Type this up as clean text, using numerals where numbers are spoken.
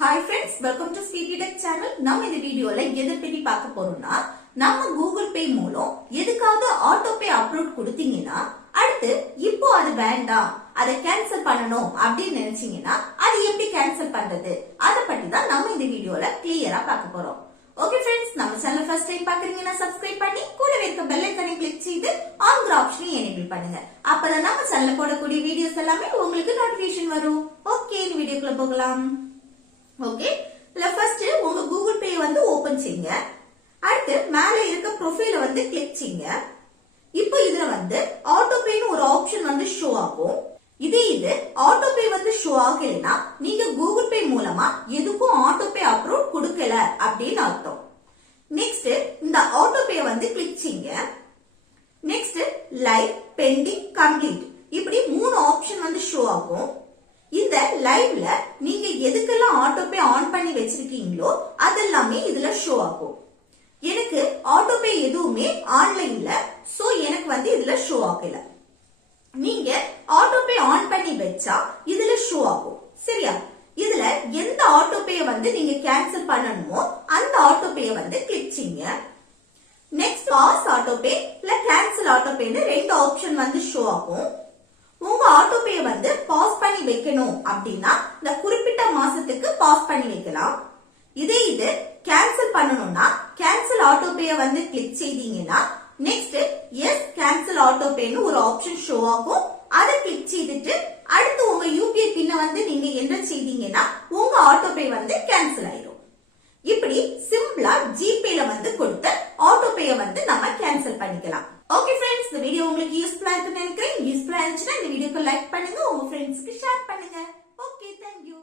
Hi friends, welcome to Sweetie Tech channel. நம்ம இந்த வீடியோல எதை பத்தி பார்க்க போறோம்னா, நம்ம Google Pay மூலம் எதுக்காவது ஆட்டோ பே அப்லோட் கொடுத்தீங்கன்னா அடுத்து இப்போ அது வேண்டாம், அதை கேன்சல் பண்ணணும் அப்படின்னு நினைச்சீங்கன்னா அது எப்படி கேன்சல் பண்றது அத பத்தி தான் நம்ம இந்த வீடியோல கிளியரா பார்க்க போறோம். ஓகே ஃப்ரெண்ட்ஸ், நம்ம சேனல் ஃபர்ஸ்ட் டைம் பாக்குறீங்கன்னா சப்ஸ்கிரைப் பண்ணி கூடவே இருக்க பெல் ஐகானை கிளிக் செய்து ஆல்ங்கிற ஆப்ஷனை எனேபிள் பண்ணுங்க. அப்பதான் நம்ம சேனல்ல போடக்கூடிய வீடியோஸ் எல்லாமே உங்களுக்கு நோட்டிபிகேஷன் வரும். ஓகே, இந்த வீடியோக்குள்ள போகலாம். ஓகே, ஃபர்ஸ்ட் உங்க கூகுள் பே வந்து ஓபன் செய்யுங்க. அடுத்து மேல இருக்க ப்ரொஃபைல வந்து கிளிக் செய்யுங்க. இப்போ இதுல வந்து ஆட்டோ பேன்னு ஒரு ஆப்ஷன் வந்து ஷோ ஆகும். இது ஆட்டோ பே வந்து ஷோ ஆகலைன்னா நீங்க கூகுள் பே மூலமா எதுக்கும் ஆட்டோ பே அப்ரூவ் கொடுக்கல அப்படின்னு அர்த்தம். நெக்ஸ்ட் இந்த ஆட்டோ பே வந்து கிளிக் செய்யுங்க. நெக்ஸ்ட் லைவ், பெண்டிங், கம்ப்ளீட் இப்படி 3 ஆப்ஷன் வந்து ஷோ ஆகும். இந்த லைவ்ல நீங்க எதுக்கெல்லாம் ஆட்டோ பே ஆன் பண்ணி வச்சிருக்கீங்களோ அதெல்லாமே இதுல ஷோ ஆகும். எனக்கு ஆட்டோ பே எதுவுமே ஆன்லைன் இல்ல, சோ எனக்கு வந்து இதுல ஷோ ஆகல. நீங்க ஆட்டோ பே ஆன் பண்ணி வச்சா இதுல ஷோ ஆகும். சரியா? இதுல எந்த ஆட்டோ பே வந்து நீங்க கேன்சல் பண்ணணுமோ அந்த ஆட்டோ பே வந்து கிளிக் செய்யுங்க. நெக்ஸ்ட் பாஸ் ஆட்டோ பே இல்ல கேன்சல் ஆட்டோ பேன்னு 2 ஆப்ஷன் வந்து ஷோ ஆகும். உங்க ஆட்டோ பே வந்து பாஸ் பண்ணி வைக்கணும் அப்படின்னா இந்த குறிப்பிட்ட மாசத்துக்கு பாஸ் பண்ணி வைக்கலாம். இது கேன்சல் பண்ணணும்னா கேன்சல் ஆட்டோ பே வந்து கிளிக் செய்தீங்கன்னா நெக்ஸ்ட் எஸ் கேன்சல் ஆட்டோ பேன்னு ஒரு ஆப்ஷன் ஷோ ஆகும். அதை கிளிக் செய்துட்டு அடுத்து உங்க யூபிஐ பின்ன வந்து நீங்க என்டர் செய்தீங்கன்னா உங்க ஆட்டோ பே வந்து கேன்சல் ஆயிடும். இப்படி சிம்பிளா ஜிபேல வந்து கொடுத்த ஆட்டோ பேய வந்து நம்ம கேன்சல் பண்ணிக்கலாம். ஓகே ஃப்ரெண்ட்ஸ், இந்த வீடியோ உங்களுக்கு யூஸ்ஃபுல்லா இருக்குன்னு நினைக்கிறேன். யூஸ்ஃபுல்லா இருந்துச்சுன்னா இந்த வீடியோக்கு லைக் பண்ணுங்க, உங்க ஃப்ரெண்ட்ஸ்க்கு ஷேர் பண்ணுங்க. Okay, thank you.